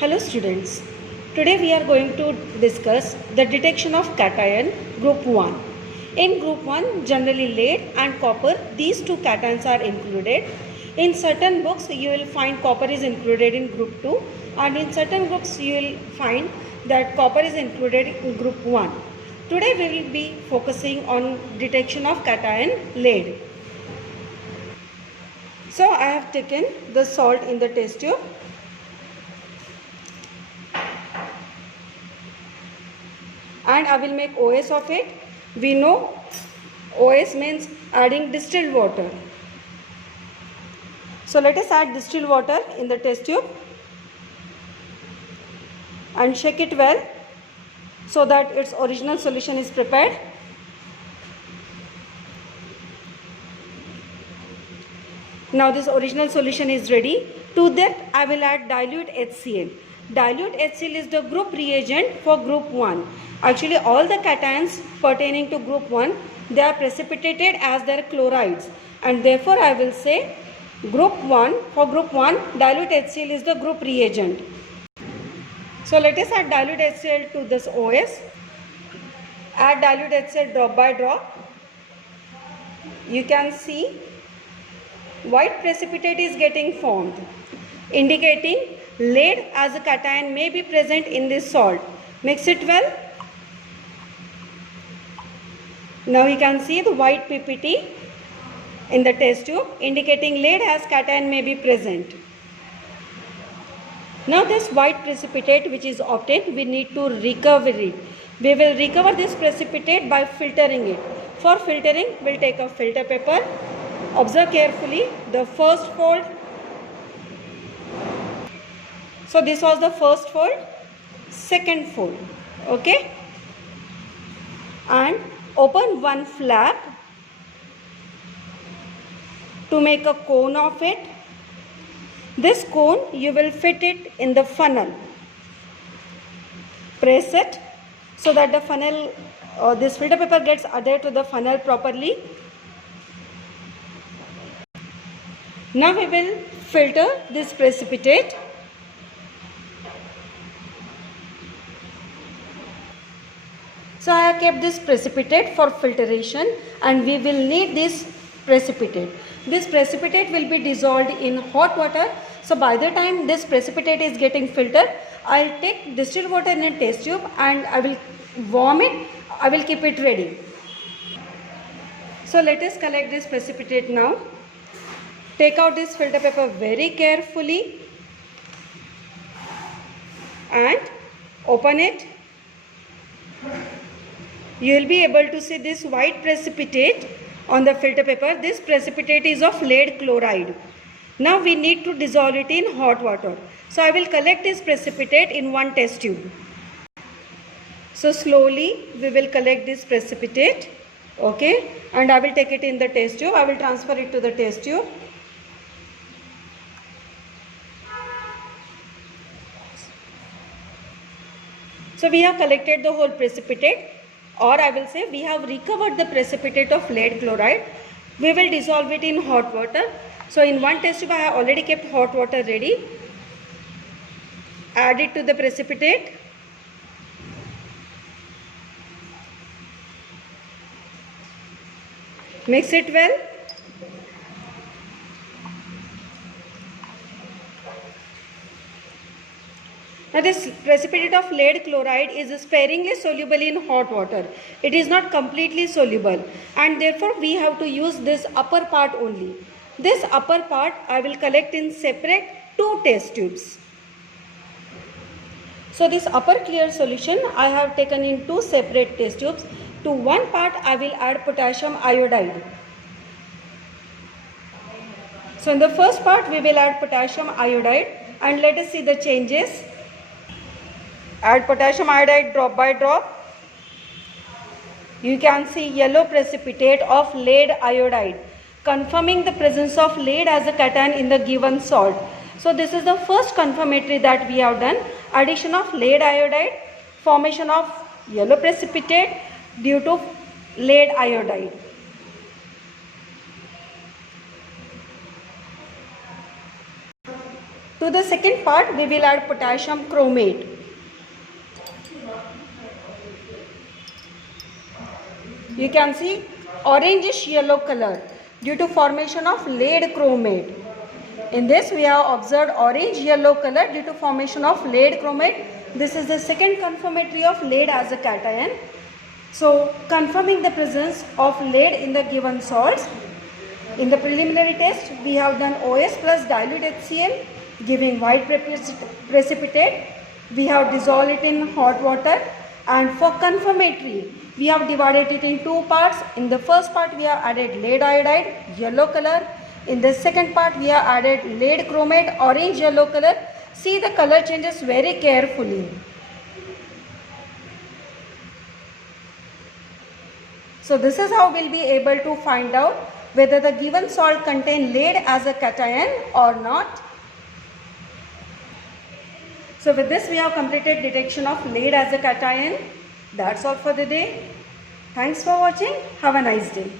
Hello students, today we are going to discuss the detection of cation group 1. In group 1 generally lead and copper, these two cations are included. In certain books you will find copper is included in group 2 and in certain books you will find that copper is included in group 1. Today we will be focusing on detection of cation lead. So I have taken the salt in the test tube. And I will make OS of it. We know OS means adding distilled water. So let us add distilled water in the test tube and shake it well so that its original solution is prepared. Now this original solution is ready. To that I will add dilute HCl. Dilute HCl is the group reagent for group 1. Actually all the cations pertaining to group 1, they are precipitated as their chlorides, and therefore I will say group 1, for group 1 dilute HCl is the group reagent. So let us add dilute HCl to this OS. Add dilute HCl drop by drop. You can see white precipitate is getting formed, indicating lead as a cation may be present in this salt. Mix it well. Now you can see the white PPT in the test tube indicating lead as cation may be present. Now this white precipitate which is obtained, we need to recover it. We will recover this precipitate by filtering it. For filtering, we will take a filter paper. Observe carefully the first fold. So this was the first fold, second fold, okay? And open one flap to make a cone of it. This cone you will fit it in the funnel. Press it so that the funnel, this filter paper gets adhered to the funnel properly. Now we will filter this precipitate. So I have kept this precipitate for filtration and we will need this precipitate. This precipitate will be dissolved in hot water. So by the time this precipitate is getting filtered, I will take distilled water in a test tube and I will warm it. I will keep it ready. So let us collect this precipitate now. Take out this filter paper very carefully and open it. You will be able to see this white precipitate on the filter paper. This precipitate is of lead chloride. Now we need to dissolve it in hot water. So I will collect this precipitate in one test tube. So slowly we will collect this precipitate, okay, and I will take it in the test tube. I will transfer it to the test tube. So we have collected the whole precipitate, or I will say we have recovered the precipitate of lead chloride. We will dissolve it in hot water. So in one test tube I have already kept hot water ready. Add it to the precipitate. Mix it well. Now this precipitate of lead chloride is sparingly soluble in hot water. It is not completely soluble and therefore we have to use this upper part only. This upper part I will collect in separate two test tubes. So this upper clear solution I have taken in two separate test tubes. To one part I will add potassium iodide. So in the first part we will add potassium iodide and let us see the changes. Add potassium iodide drop by drop. You can see yellow precipitate of lead iodide, confirming the presence of lead as a cation in the given salt. So this is the first confirmatory that we have done. Addition of lead iodide, formation of yellow precipitate due to lead iodide. To the second part, we will add potassium chromate. You can see orangish yellow color due to formation of lead chromate. In this we have observed orange yellow color due to formation of lead chromate. This is the second confirmatory of lead as a cation. So confirming the presence of lead in the given salts. In the preliminary test we have done OS plus dilute HCl giving white precipitate. We have dissolved it in hot water, and for confirmatory we have divided it in two parts. In the first part we have added lead iodide, yellow color. In the second part we have added lead chromate, orange yellow color. See the color changes very carefully. So this is how we'll be able to find out whether the given salt contain lead as a cation or not. So with this we have completed detection of lead as a cation. That's all for the day. Thanks for watching. Have a nice day.